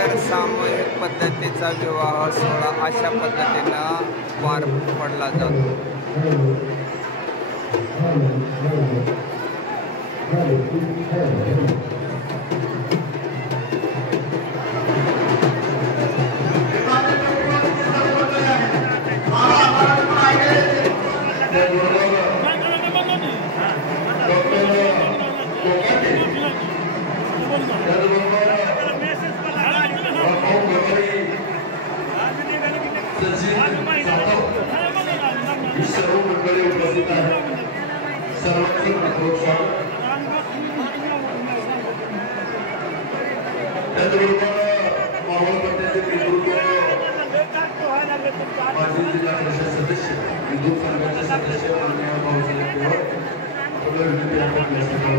सुंदर सामूहिक पद्धतीचा विवाह सोहळा अशा पद्धतीनं पार पडला जातो. सर्व मंडळी उपस्थित आहेत. सर्वांचे मनपूर्वक स्वागत. त्याचबरोबर मावळ पट्ट्याचे नेतृत्व माजी जिल्हा परिषद सदस्य विद्युत संघाचे सदस्य माननीय भाऊसाहेब केवळ आपल्या विनंती आपण व्यासपीठावर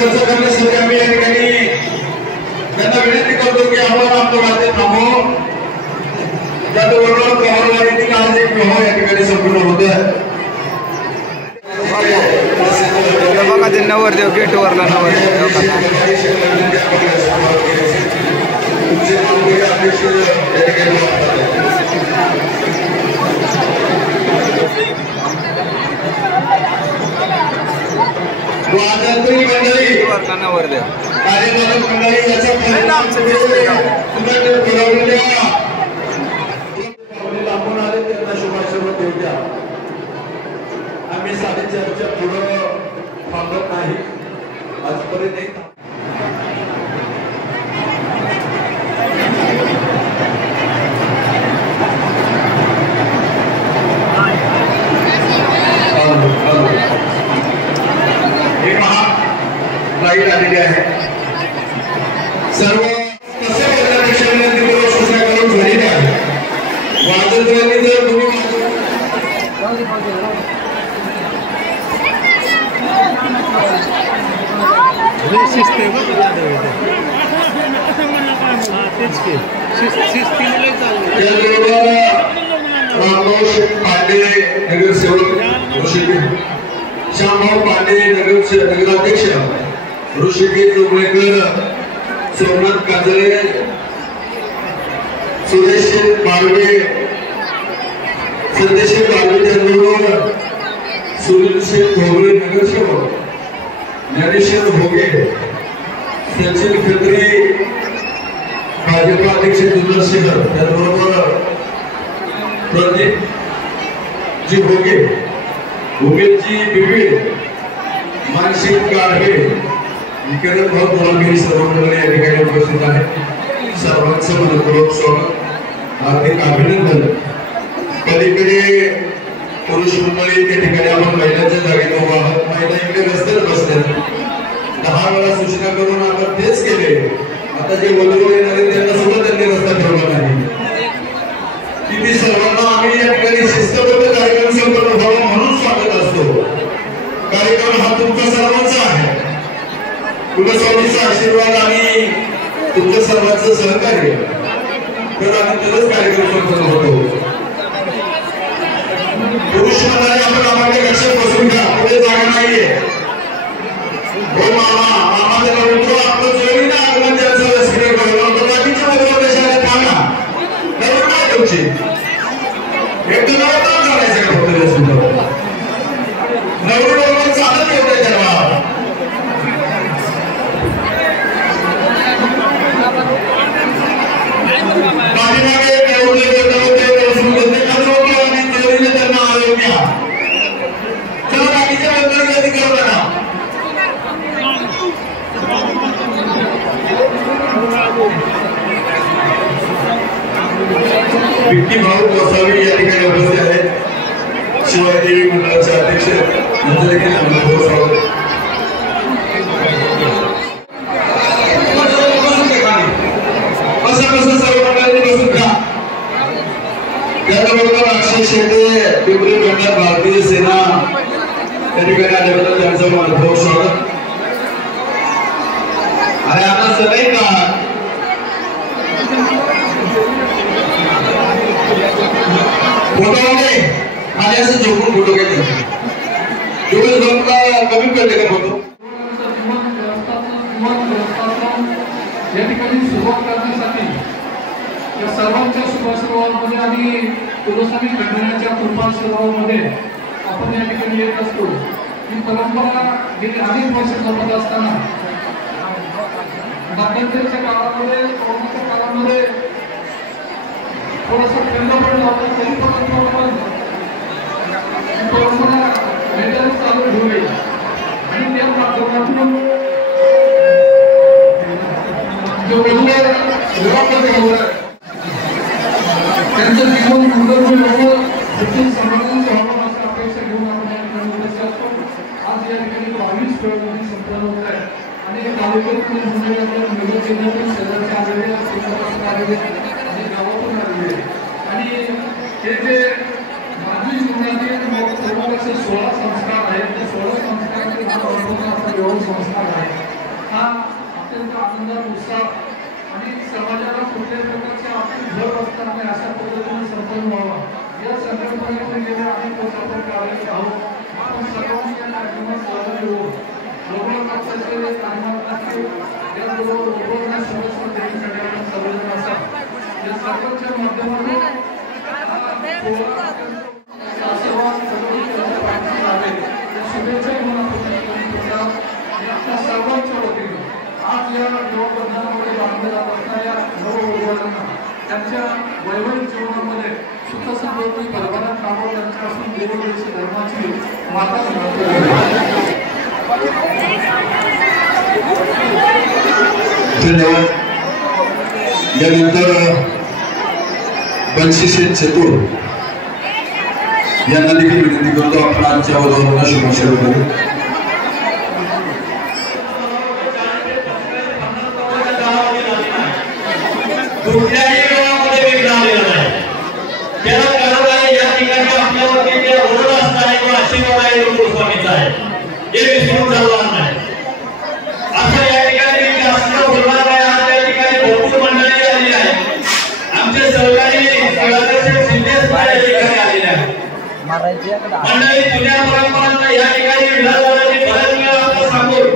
खर्च करण्यासाठी आम्ही या ठिकाणी त्यांना विनंती करतो की आपण आपलं वाद्य थांबव. त्याचबरोबर प्रवाहावरील आज एक विवाह या ठिकाणी संपूर्ण होत आहे. बघा ते नवरदेव गेटवरला नवरदेव वाजंत्री मंडळी नवरदेव कार्यक्रम मंडळी याचा लांबून आले त्यांना शुभाशुभ देऊ द्या. आम्ही 4:30च्या पुढं थांबत नाही आजपर्यंत. लाईट आलेली आहे. सर्व कसे सूचना करून झालेली आहे. वाजंत्र्यांनी जर तुम्ही पांडे नगरसेवक श्यामभाऊ पांडे नगराध्यक्ष ऋषिकेश जोगळेकर, सोमनाथ काजळे, सुरेश बारवे, संदेश बारवे त्याचबरोबर सुनील शेठ भोगळे नगरसेवक, ज्ञानेश्वर भोगे, सचिन खत्री भाजपा अध्यक्ष जुन्नर शहर, त्याचबरोबर प्रदीप जी भोगे, उमेशजी बिबी, मानसिक गाढवे, किरण भाऊ बोलागिरी सर्व मंडळी या ठिकाणी उपस्थित आहे. सर्वांचं मनपूर्वक स्वागत, हार्दिक अभिनंदन. पलीकडे पुरुष मंडळी त्या ठिकाणी आपण महिलांच्या जागेत उभा आहोत. महिला इकडे रस्त्यावर बसतात. 10 वेळा सूचना करून आपण तेच केले. आता जे वधू येणारे त्यांना सुद्धा त्यांनी रस्ता ठेवला नाही. किती सर्वांना आम्ही या ठिकाणी शिस्तबद्ध कार्यक्रम संपन्न व्हावा म्हणून स्वागत असतो. कार्यक्रम हा तुमचा सर्वांचा आहे. कुलस्वामीचा आशीर्वाद आणि तुमच्या सर्वांचं सहकार्य तर आम्ही तरच कार्यक्रम संपन्न होतो. पुरुष मंडळी आपण आम्हाला लक्षात बसून घ्या. पुढे जागा नाहीये. हो मामा, मामा त्याला उठवा. आपलं जोडी ना आगमन ज्यांचं लष्करी बघा बाकीच्या बरोबर देशाला थांबा. नवीन काय तुमची एक नवरदेव करायचं का फक्त सुद्धा नवरदेव चालत येते तेव्हा पाठीमागे एवढे नवरदेव सुरू होते आणि जोडीने त्यांना आरोग्य चला बाकीच्या बद्दल कधी करू नका. विक्की भाऊ गोसावी या ठिकाणी उपस्थित आहेत. शिवाजी मंडळाचे अध्यक्ष यांचं देखील मनपूर्वक स्वागत. असं सर्व मंडळांनी बसून घ्या. त्याचबरोबर अक्षय शेटे, पिंपरी गंगा भारतीय सेना त्या ठिकाणी आल्याबद्दल त्यांचं मनपूर्वक स्वागत. आणि आता सगळे का फोटोमध्ये खाली असं झोपून फोटो घ्यायचे कमी पडले का फोटो या ठिकाणी सुरुवात करण्यासाठी या सर्वांच्या शुभाश्रवांमध्ये आणि तुळसामी खंडण्याच्या कृपाश्रवामध्ये आपण या ठिकाणी येत असतो. ही परंपरा गेली अनेक वर्ष जमत असताना मध्यंतरीच्या काळामध्ये कोरोनाच्या काळामध्ये थोडासा खंड पडला होता तरी पण आपण परंपरा मेंटेनन्स चालू ठेवली आणि त्या माध्यमातून त्यांचं जीवन समाधान व्हावं अशा अपेक्षा घेऊन आपण असतो. आज या ठिकाणी 22 फेब्रुवारी संपन्न होत आहे आणि तालुक्यातून नगर जिल्ह्यातून शहराच्या आलेले आणि गावातून आलेले आणि हे जे माजी जीवनातील 16 संस्कार आहेत त्या 16 संस्काराचे संस्कार आहे. हा अत्यंत आनंदात उत्साह आणि समाजाला कुठल्याही प्रकारच्या आर्थिक भर असताना अशा पद्धतीने संपन्न व्हावा या संकल्पनेतून गेल्या अनेक वर्ष आपण कार्यरत आहोत. आपण सर्वांनी या कार्यक्रमात सहभागी होऊन लोकल पक्षाचे कार्यक्रमात याबरोबर उपक्रम सदस्य देण्यासाठी आपण सर्वजण असा या सर्वांच्या माध्यमातून शुभेच्छा सर्वांच्या वतीने आज या नवबंधनामध्ये बांधले जात असणाऱ्या नववधूवरांना त्यांच्या वैवाहिक जीवनामध्ये सुख समृद्धी भरभराट कामं त्यांच्या असून देवदेशी धर्माची माता धन्यवाद. यानंतर बंशीशेठ चतुर यांना देखील विनंती करतो आपण आजच्या वधूवरांना शुभाशय करू. कुठल्याही गावामध्ये विघ्न आलेलं नाही. त्याला कारण आहे या ठिकाणी आपल्यावरती जे ओरड असणारे किंवा आशीर्वाद आहे तो गोस्वामीचा आहे. हे विसरून चालणार नाही. असं या ठिकाणी जास्त बोलणार नाही. आज या ठिकाणी भरपूर मंडळी आलेली आहे. आमचे सहकारी शिंदे या ठिकाणी आलेले आहेत. मंडळी जुन्या परंपरांना या ठिकाणी विधानसभेने बऱ्याच वेळा आपलं सांगून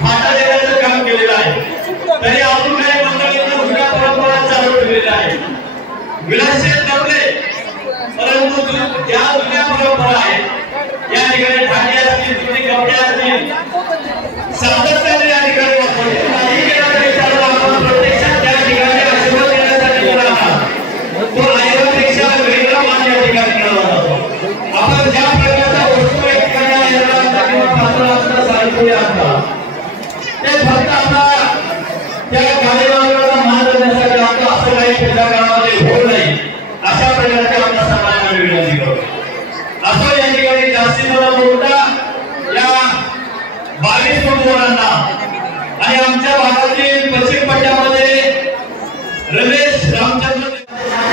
फाटा देण्याचं काम केलेलं आहे. तरी अजून काही मंडळींना जुन्या परंपरा चालू ठेवलेल्या आहेत. विलासशेठ दबले परंतु ज्या जुन्या परंपरा आहेत या ठिकाणी ठाणे असतील जुने कपडे असतील सातत्याने या ठिकाणी वापरले नाही केला तरी चालू. आपण प्रत्यक्षात त्या ठिकाणी आशीर्वाद देण्यासाठी राहणार तो आईवरपेक्षा वेगळा मान या ठिकाणी मिळवला जातो. आपण ज्या प्रकारच्या वस्तू या ठिकाणी येतात किंवा पात्रांचा साहित्य असतात ते फक्त आता त्या कार्यक्रमाला मान देण्यासाठी आता असं काही पुढच्या काळामध्ये होऊ नये अशा प्रकारचे आपल्या सर्वांना विनंती करतो. असं या ठिकाणी जास्तीत जास्त बोलता या 22 बंधूंना आणि आमच्या भागातील पश्चिम पट्ट्यामध्ये रमेश रामचंद्र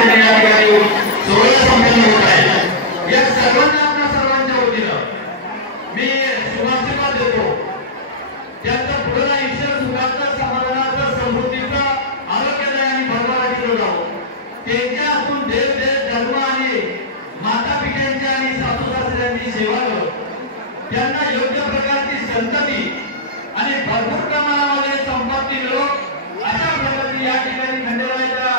या ठिकाणी सोहळा संपन्न होत आहे. या सर्वांना आपल्या सर्वांच्या वतीनं मी शुभाशीर्वाद देतो. त्यांचं पुढे आयुष्य सुखाचं समाधानाचं समृद्धीचं आरोग्यदायी आणि भरभराटीचं जावं. त्यांच्या हातून देव धर्म आणि माता पित्यांची आणि सासू सासऱ्यांची सेवा करत त्यांना योग्य प्रकारची संतती आणि भरपूर प्रमाणामध्ये संपत्ती मिळो अशा प्रकारची या ठिकाणी खंडेरायाच्या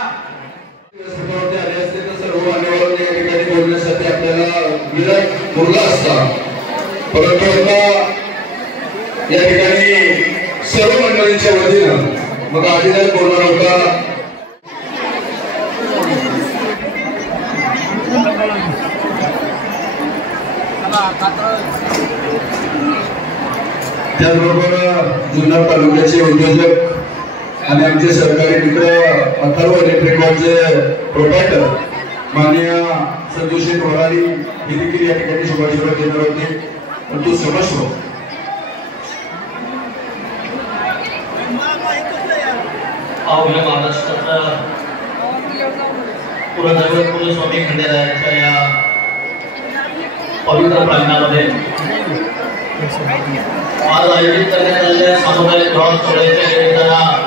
आले असते तर सर्व मान्यवरांनी या ठिकाणी बोलण्यासाठी आपल्याला विराट बोलला असता. परंतु आता या ठिकाणी सर्व मंडळींच्या वतीनं मग आदिनाथ बोलणार होता. त्याचबरोबर जुन्नर तालुक्याचे उद्योजक आणि आमचे सहकारी मित्र अथर्व इलेक्ट्रिकलचे प्रोप्रायटर माननीय संतोषी वराडी हे देखील या ठिकाणी शुभाशीर्वाद देणार होते. परंतु समस्व अवघ्या महाराष्ट्राच्या कुलदैवत कुलस्वामी खंडेरायाच्या या पवित्र प्रांगणामध्ये आज आयोजित करण्यात आलेल्या सामुदायिक विवाह सोहळ्याच्या निमित्तानं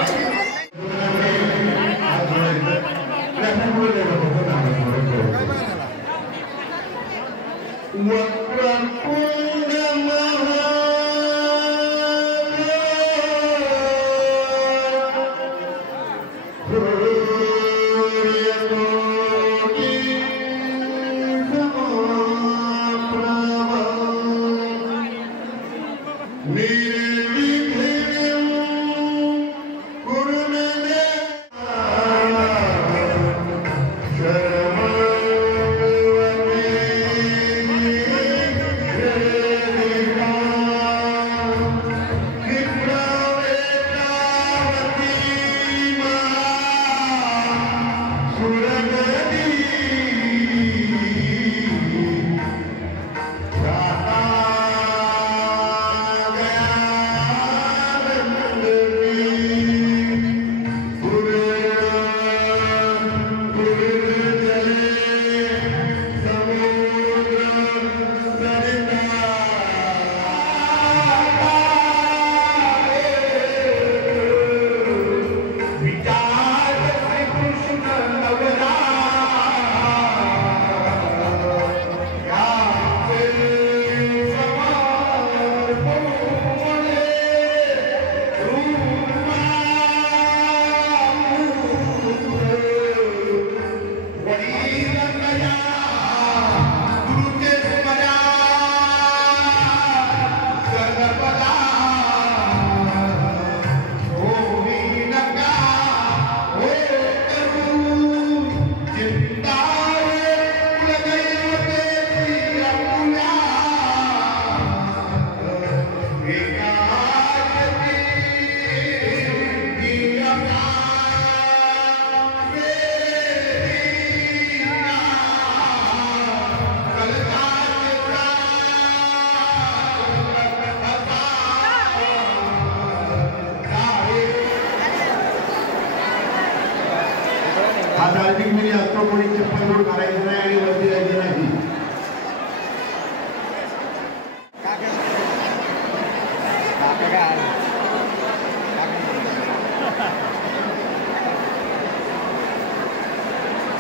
मध्ये असतो कोणी चप्पल करायचं नाही आणि वरती जायचं नाही.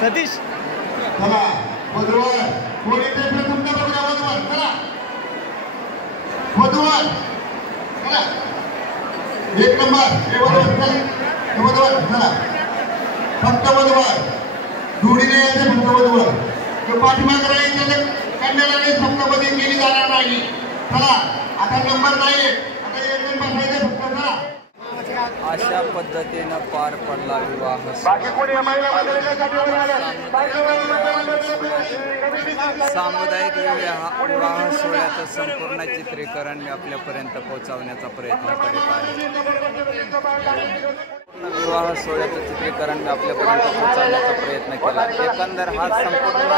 सतीश चला वधूवर कोणी ते प्रथम बघूया वधूवर चला वधूवर चला एक नंबर हे वधूवर चला फक्त वधूवर जोडीने यायचे फक्त वधूवर तो पाठीमाग राहायचं कन्याला नाही सप्तपदी केली जाणार नाही. चला आता नंबर नाही आता एक नंबर बसायचं फक्त चला. अशा पद्धतीनं पार पडला विवाह सामुदायिक विवाह सोहळ्याचं संपूर्ण चित्रीकरण मी आपल्यापर्यंत पोहोचवण्याचा प्रयत्न करीत आहे. विवाह सोहळ्याचं चित्रीकरण मी आपल्यापर्यंत पोहोचवण्याचा प्रयत्न केला. एकंदर हा संपूर्ण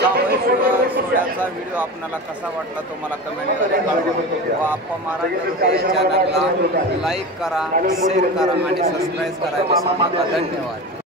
सामूहिक विवाह सोहळ्याचा व्हिडिओ आपल्याला कसा वाटला तो मला कमेंटद्वारे कळवा व आप्पा महाराज या चॅनलला लाईक करा, शेअर करा आणि सबस्क्राईब करा. धन्यवाद.